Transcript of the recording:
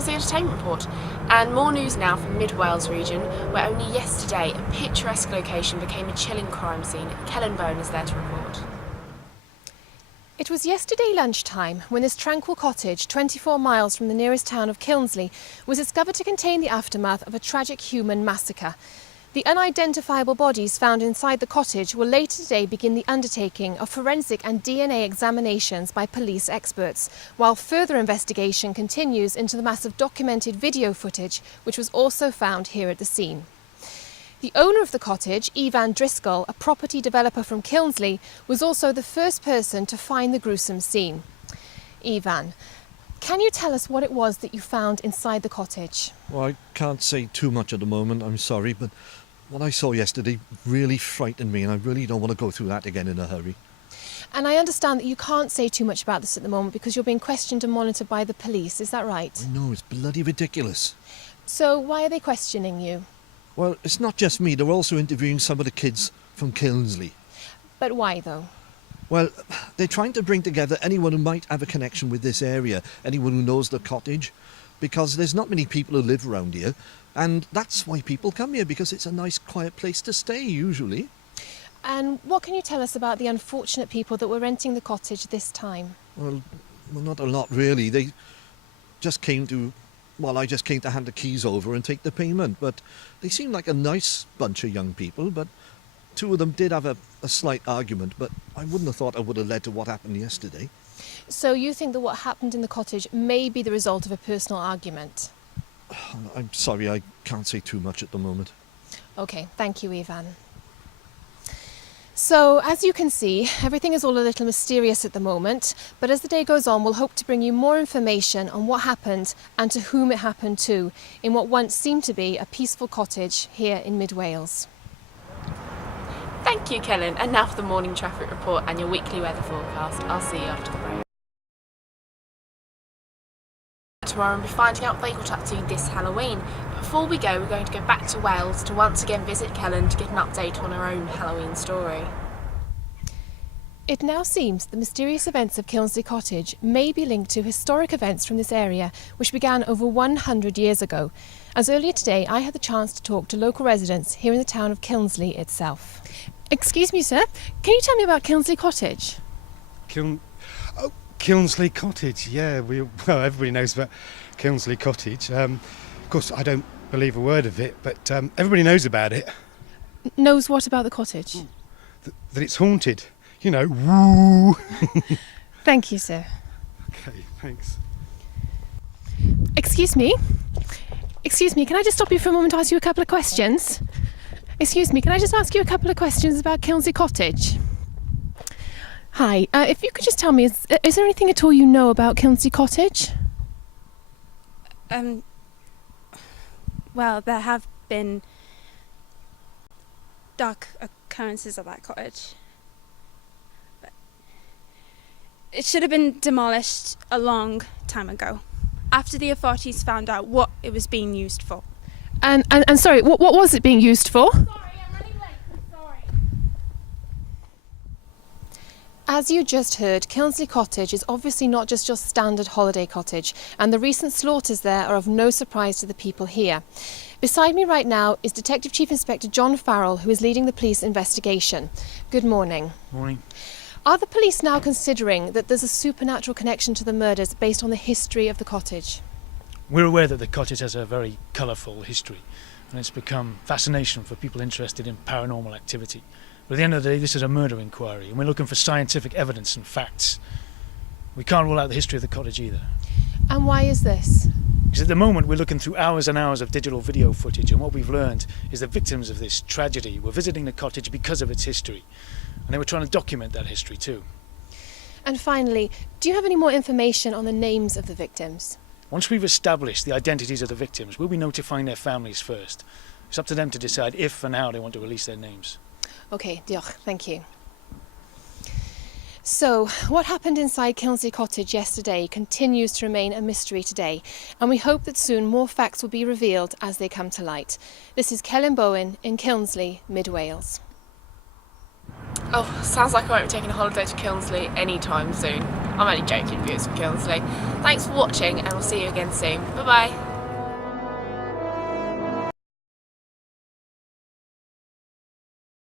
was the entertainment report. And more news now from Mid Wales region, where only yesterday a picturesque location became a chilling crime scene. Kellen Bowen is there to report. It was yesterday lunchtime when this tranquil cottage, 24 miles from the nearest town of Kilnsley, was discovered to contain the aftermath of a tragic human massacre. The unidentifiable bodies found inside the cottage will later today begin the undertaking of forensic and DNA examinations by police experts, while further investigation continues into the massive documented video footage which was also found here at the scene. The owner of the cottage, Ivan Driscoll, a property developer from Kilnsley, was also the first person to find the gruesome scene. Ivan, can you tell us what it was that you found inside the cottage? Well, I can't say too much at the moment, I'm sorry, but what I saw yesterday really frightened me and I really don't want to go through that again in a hurry. And I understand that you can't say too much about this at the moment because you're being questioned and monitored by the police, is that right? I know, it's bloody ridiculous. So why are they questioning you? Well, it's not just me, they're also interviewing some of the kids from Kilnsley. But why though? Well, they're trying to bring together anyone who might have a connection with this area, anyone who knows the cottage, because there's not many people who live around here, and that's why people come here, because it's a nice quiet place to stay usually. And what can you tell us about the unfortunate people that were renting the cottage this time? Well, not a lot really. They just came to, well, I just came to hand the keys over and take the payment, but they seemed like a nice bunch of young people, but two of them did have a slight argument, but I wouldn't have thought it would have led to what happened yesterday. So you think that what happened in the cottage may be the result of a personal argument? I'm sorry, I can't say too much at the moment. Okay, thank you, Ivan. So, as you can see, everything is all a little mysterious at the moment, but as the day goes on, we'll hope to bring you more information on what happened and to whom it happened to in what once seemed to be a peaceful cottage here in Mid Wales. Thank you, Kellen. And now for the morning traffic report and your weekly weather forecast. I'll see you after the break. Tomorrow we'll be finding out what they got up to this Halloween. But before we go, we're going to go back to Wales to once again visit Kellen to get an update on her own Halloween story. It now seems the mysterious events of Kilnsley Cottage may be linked to historic events from this area which began over 100 years ago. As earlier today I had the chance to talk to local residents here in the town of Kilnsley itself. Excuse me, sir, can you tell me about Kilnsley Cottage? Kilnsley Cottage, yeah, well, everybody knows about Kilnsley Cottage. Of course, I don't believe a word of it, but everybody knows about it. Knows what about the cottage? That it's haunted. You know, woo! Thank you, sir. Okay, thanks. Excuse me, can I just stop you for a moment to ask you a couple of questions? Excuse me, can I just ask you a couple of questions about Kilnsley Cottage? Hi, if you could just tell me, is there anything at all you know about Kilnsley Cottage? Well, there have been dark occurrences at that cottage. But it should have been demolished a long time ago, after the authorities found out what it was being used for. And sorry, what was it being used for? Sorry, I'm running late. I'm sorry. As you just heard, Kilnsley Cottage is obviously not just your standard holiday cottage, and the recent slaughters there are of no surprise to the people here. Beside me right now is Detective Chief Inspector John Farrell, who is leading the police investigation. Good morning. Morning. Are the police now considering that there's a supernatural connection to the murders based on the history of the cottage? We're aware that the cottage has a very colourful history, and it's become fascination for people interested in paranormal activity. But at the end of the day, this is a murder inquiry, and we're looking for scientific evidence and facts. We can't rule out the history of the cottage either. And why is this? Because at the moment we're looking through hours and hours of digital video footage, and what we've learned is the victims of this tragedy were visiting the cottage because of its history, and they were trying to document that history too. And finally, do you have any more information on the names of the victims? Once we've established the identities of the victims, we'll be notifying their families first. It's up to them to decide if and how they want to release their names. Okay, diolch, thank you. So, what happened inside Kilnsley Cottage yesterday continues to remain a mystery today, and we hope that soon more facts will be revealed as they come to light. This is Kellen Bowen in Kilnsley, Mid Wales. Oh, sounds like I won't be taking a holiday to Kilnsley anytime soon. I'm only joking, viewers from Kilnsley. Thanks for watching, and we'll see you again soon. Bye bye.